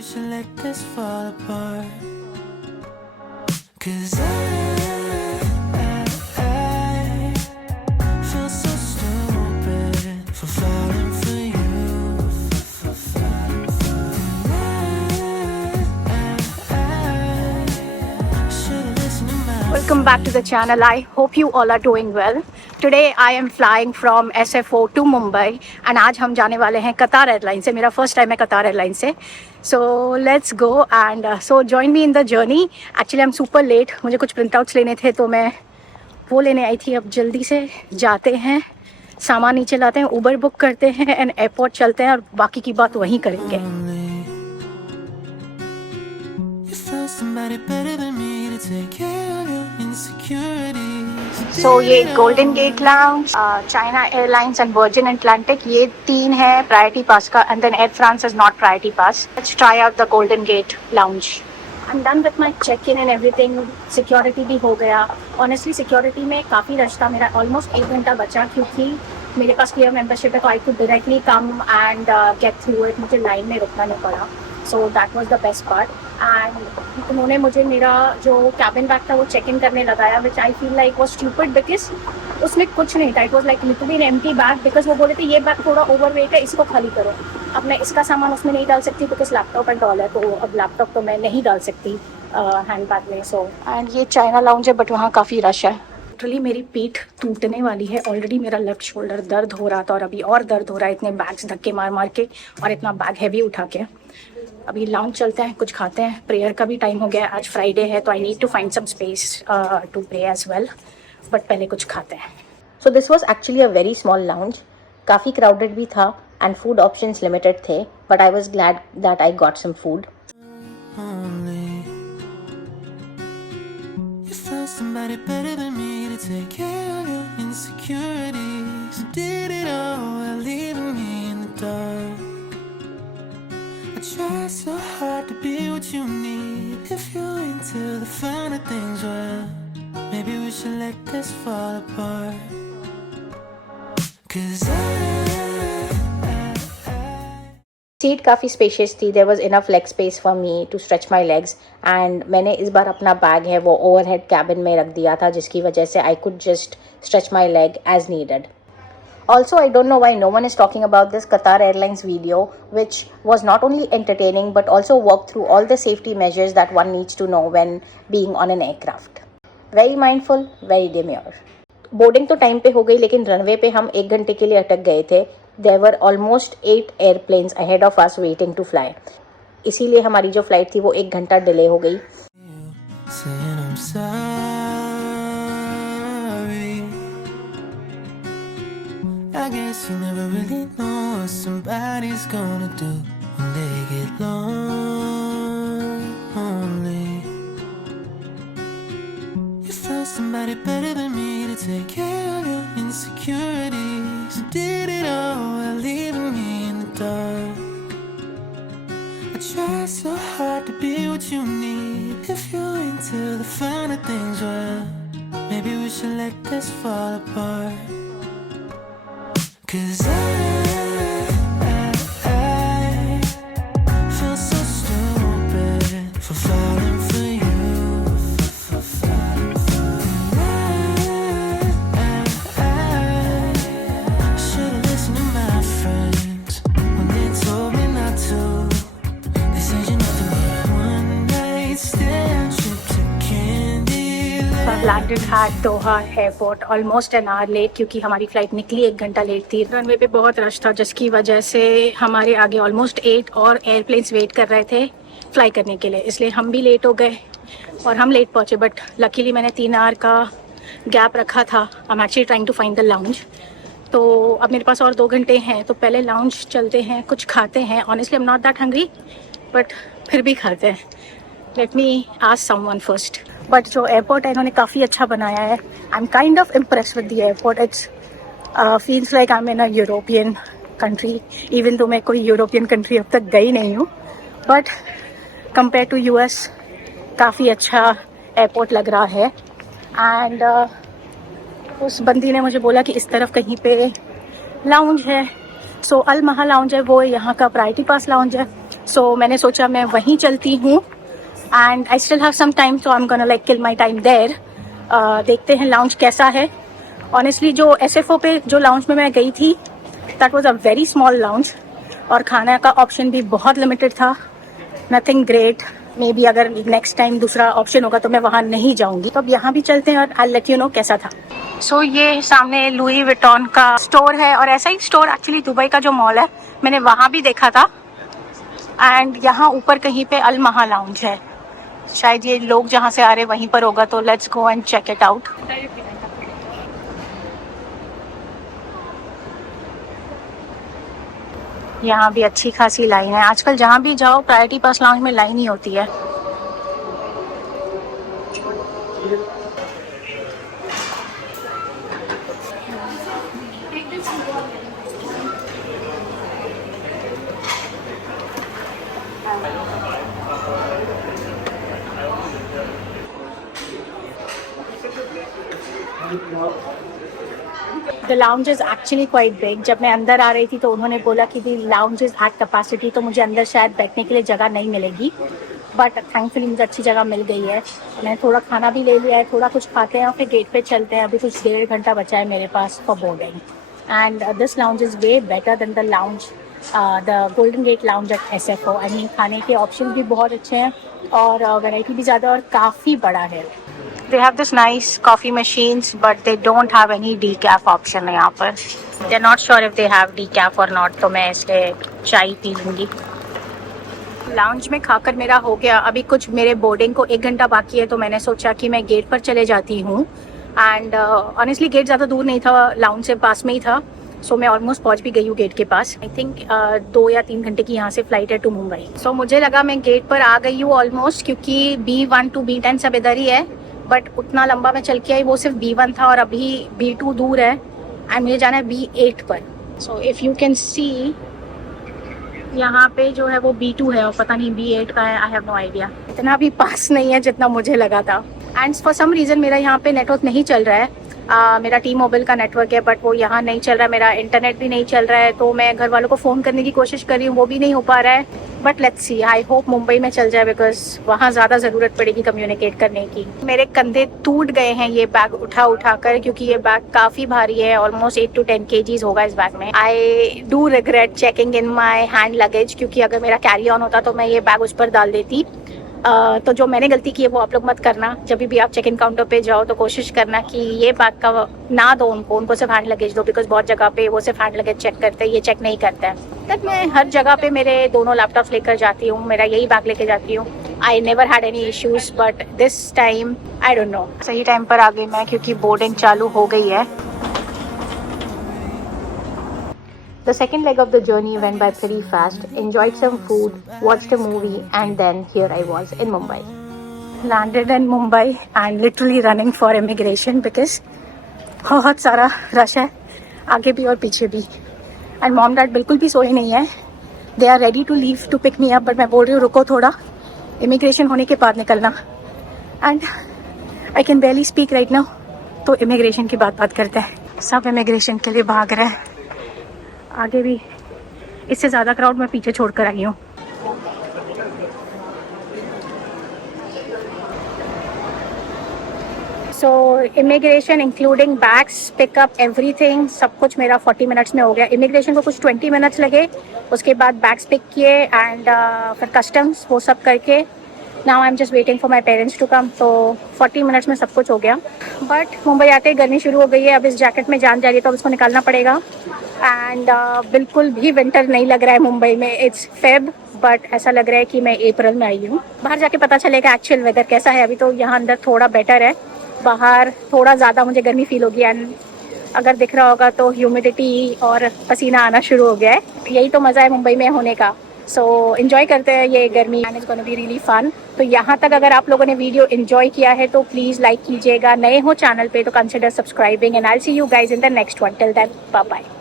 we should let this fall apart. 'Cause I feel so stupid for falling for you. For falling for you. I should've listened to my Welcome back to the channel. I hope you all are doing well. Today I am flying from SFO to Mumbai and आज हम जाने वाले हैं कतार airline से. मेरा first time है कतार एयरलाइन से. So let's go and so join me in the journey. Actually I'm super late. मुझे कुछ प्रिंट आउट्स लेने थे तो मैं वो लेने आई थी. अब जल्दी से जाते हैं, सामान नीचे लाते हैं, उबर बुक करते हैं एंड एयरपोर्ट चलते हैं और बाकी की बात वहीं करेंगे. You found somebody better than me to take care of your insecurities. So ये Golden Gate lounge, China Airlines and Virgin Atlantic, ये तीन है प्रायोरिटी पास का. And then Air France is not priority pass. Let's try out the Golden Gate lounge. I am done with my check in and everything. Security भी हो गया. Honestly security में काफ़ी rush था. मेरा ऑलमोस्ट 1 घंटा बचा क्योंकि मेरे पास क्लियर मेंबरशिप है तो I could directly come and get through it. मुझे लाइन में रुकना नहीं पड़ा. So that was the best part. And उन्होंने मुझे मेरा जो कैबिन बैग था वो चेक इन करने लगाया, which I feel like was stupid because उसमें कुछ नहीं था. It was like literally an empty bag because वो बोले थे ये बैग थोड़ा ओवर वेट है, इसको खाली करो. अब मैं इसका सामान उसमें नहीं डाल सकती बिकॉज लैपटॉप एंड डॉल है, तो अब लैपटॉप तो मैं नहीं डाल सकती हैंड बैग में. सो एंड ये चाइना लाउंज है बट वहाँ काफ़ी रश है. लिटरली मेरी पीठ टूटने वाली है. ऑलरेडी मेरा लेफ्ट शोल्डर दर्द हो रहा था और अभी और दर्द हो रहा है इतने बैग्स धक्के मार मार के और इतना बैग हैवी उठा के. अभी लाउंज चलते हैं, कुछ खाते हैं. प्रेयर का भी टाइम हो गया है, आज फ्राइडे है तो I need to find some space to pray as well. But पहले कुछ खाते हैं. So this was actually a very small lounge. काफ़ी क्राउडेड भी था एंड फूड ऑप्शंस लिमिटेड थे but I was glad that I got some food. You found somebody better than me to take care of your insecurities. You did it all while leaving me in the dark. I try so hard to be what you need. If you're into the finer things, well, maybe we should let this fall apart. 'Cause seat काफ़ी spacious थी. There was enough leg space for me to stretch my legs and मैंने इस बार अपना bag है वो overhead cabin में रख दिया था जिसकी वजह से I could just stretch my leg as needed. Also, I don't know why no one is talking about this Qatar Airlines video, which was not only entertaining but also walked through all the safety measures that one needs to know when being on an aircraft. Very mindful, very demure. Boarding तो time पे हो गई लेकिन runway पे हम 1 घंटे के लिए अटक गए थे. There were almost 8 airplanes ahead of us waiting to fly. इसीलिए हमारी जो फ्लाइट थी वो 1 घंटा डिले हो गई. saying I'm sorry. I guess you never really know what somebody's gonna do when they get lonely. You found somebody better than me to take care of your insecurities. You did it all while leaving me in the dark. I try so hard to be what you need. If you're into the finer things, well, maybe we should let this fall apart. 'Cause I feel so stupid for falling for you. For falling for you. I should've listened to my friends when they told me not to. They said you never need a one night stand. Trip to Candyland. Landed at Doha airport almost an hour late क्योंकि हमारी flight निकली 1 घंटा late थी. Runway पे बहुत rush था जिसकी वजह से हमारे आगे ऑलमोस्ट 8 और एयरप्लेन्स वेट कर रहे थे फ्लाई करने के लिए, इसलिए हम भी लेट हो गए और हम लेट पहुँचे. बट लकीली मैंने 3 आवर का गैप रखा था. I am actually trying to find the lounge. तो अब मेरे पास और 2 घंटे हैं तो पहले लाउंज चलते हैं, कुछ खाते हैं. Honestly I am not that hungry but फिर भी खाते हैं. Let me ask someone first. But जो एयरपोर्ट है इन्होंने काफ़ी अच्छा बनाया है. I am kind of impress with the airport. It's feels like I am in a European country, even तो मैं कोई यूरोपियन कंट्री अब तक गई नहीं हूँ. बट कंपेयर टू US काफ़ी अच्छा एयरपोर्ट लग रहा है. एंड उस बंदी ने मुझे बोला कि इस तरफ कहीं पे लाउंज है. सो अल महा लाउंज है, वो यहाँ का प्रायोरिटी पास लाउंज है. सो मैंने सोचा मैं वहीं चलती हूँ and I still have some time, so I am gonna like kill my time there. देखते हैं लाउंज कैसा है। ऑनेस्टली जो SFO पे जो लाउंज में मैं गई थी that was a very small lounge और खाने का ऑप्शन भी बहुत लिमिटेड था, नथिंग ग्रेट। मे बी अगर नेक्स्ट टाइम दूसरा ऑप्शन होगा तो मैं वहाँ नहीं जाऊँगी। तो अब यहाँ भी चलते हैं और आई लेट यू नो कैसा था। सो ये सामने लुई विटॉन का स्टोर है और ऐसा ही स्टोर एक्चुअली दुबई का जो मॉल है मैंने वहाँ भी देखा था। एंड यहाँ ऊपर कहीं पे अल महा लाउंज है, शायद ये लोग जहाँ से आ रहे वहीं पर होगा, तो let's go and check it out. यहाँ भी अच्छी खासी लाइन है। आजकल जहाँ भी जाओ प्रायोरिटी पास लाउंज में लाइन ही होती है। The lounge is actually quite big. जब मैं अंदर आ रही थी तो उन्होंने बोला कि the lounge is at capacity, तो मुझे अंदर शायद बैठने के लिए जगह नहीं मिलेगी, बट थैंकफुली मुझे अच्छी जगह मिल गई है। मैंने थोड़ा खाना भी ले लिया है, थोड़ा कुछ खाते हैं और फिर गेट पे चलते हैं। अभी कुछ 1.5 घंटा बचा है मेरे पास for boarding and this lounge is way better than the lounge the Golden Gate lounge at SFO। I mean खाने के ऑप्शन भी बहुत अच्छे हैं और वैरायटी भी ज़्यादा और काफ़ी बड़ा है। They have this nice coffee machines, but they don't have any decaf option है यहाँ पर। They're not sure if they have decaf or not, तो मैं इसलिए चाय पी लूँगी। लाउंज में खाकर मेरा हो गया। अभी कुछ मेरे बोर्डिंग को 1 घंटा बाकी है, तो मैंने सोचा कि मैं गेट पर चले जाती हूँ। एंड ऑनेस्टली गेट ज़्यादा दूर नहीं था, लाउंज से पास में ही था। सो मैं ऑलमोस्ट पहुँच भी गई हूँ गेट के पास। आई थिंक 2 या 3 घंटे की यहाँ से फ्लाइट है टू मुंबई। सो मुझे लगा मैं गेट पर आ गई हूँ ऑलमोस्ट, क्योंकि B1 to B10 सब इधर ही है, बट उतना लंबा मैं चल के आई वो सिर्फ B1 था और अभी B2 दूर है एंड मुझे जाना है B8 पर। So if you can see यहाँ पे जो है वो B2 है और पता नहीं B8 का है। I have no idea. इतना भी पास नहीं है जितना मुझे लगा था। एंड फॉर सम रीज़न मेरा यहाँ पे नेटवर्क नहीं चल रहा है। मेरा T-Mobile का नेटवर्क है बट वो यहाँ नहीं चल रहा है। मेरा इंटरनेट भी नहीं चल रहा है, तो मैं घर वालों को फ़ोन करने की कोशिश कर रही हूँ, वो भी नहीं हो पा रहा है। But let's see, I hope Mumbai में चल जाए बिकॉज वहाँ ज़्यादा ज़रूरत पड़ेगी कम्युनिकेट करने की। मेरे कंधे टूट गए हैं ये बैग उठा कर, क्योंकि ये बैग काफ़ी भारी है। ऑलमोस्ट 8 to 10 kgs होगा इस बैग में। I do regret checking in my hand luggage, क्योंकि अगर मेरा कैरी ऑन होता तो मैं ये बैग उस पर डाल देती। तो जो मैंने गलती की है वो आप लोग मत करना। जब भी आप चेक इन काउंटर पे जाओ तो कोशिश करना कि ये बैग का ना दो उनको सिर्फ हैंड लगेज दो, बिकॉज बहुत जगह पे वो सिर्फ हैंड लगेज चेक करते हैं, ये चेक नहीं करते हैं। तक मैं हर जगह पे मेरे दोनों लैपटॉप्स लेकर जाती हूँ, मेरा यही बैग लेके जाती हूँ। I never had any issues, but this time I don't know. सही टाइम पर आ गई मैं, क्योंकि बोर्डिंग चालू हो गई है। The second leg of the journey went by pretty fast. Enjoyed some food, watched a movie, and then here I was in Mumbai. Landed in Mumbai and literally running for immigration because बहुत सारा rush है आगे भी और पीछे भी। And mom dad बिल्कुल भी सोए नहीं है। They are ready to leave to pick me up, but मैं बोल रही हूँ रुको थोड़ा, इमिग्रेशन होने के बाद निकलना। And I can barely speak right now, तो इमिग्रेशन की बात करते हैं। सब इमिग्रेशन के लिए भाग रहे हैं। आगे भी इससे ज़्यादा क्राउड मैं पीछे छोड़ कर आई हूँ। So immigration including bags, pickup, everything, सब कुछ मेरा 40 मिनट्स में हो गया। इमिग्रेशन को कुछ 20 मिनट्स लगे, उसके बाद बैग्स पिक किए एंड फिर कस्टम्स वो सब करके now I am just waiting for my parents to come. तो 40 मिनट्स में सब कुछ हो गया। बट मुंबई आते ही गर्मी शुरू हो गई है। अब इस जैकेट में जान जा रही है तो अब इसको निकालना पड़ेगा। एंड बिल्कुल भी विंटर नहीं लग रहा है मुंबई में। इट्स फेब, बट ऐसा लग रहा है कि मैं अप्रैल में आई हूँ। बाहर जाके पता चलेगा एक्चुअल वेदर कैसा है। अभी तो यहाँ अंदर थोड़ा बेटर है, बाहर थोड़ा ज़्यादा मुझे गर्मी फील होगी। एंड अगर दिख रहा होगा तो ह्यूमिडिटी और पसीना आना शुरू हो गया है। यही तो मज़ा है मुंबई में होने का। सो एंजॉय करते हैं ये गर्मी and it's gonna be really fun. तो यहाँ तक अगर आप लोगों ने वीडियो एंजॉय किया है तो प्लीज़ लाइक कीजिएगा। नए हो चैनल पे तो consider subscribing and I will see you guys in the next one. Till then bye bye.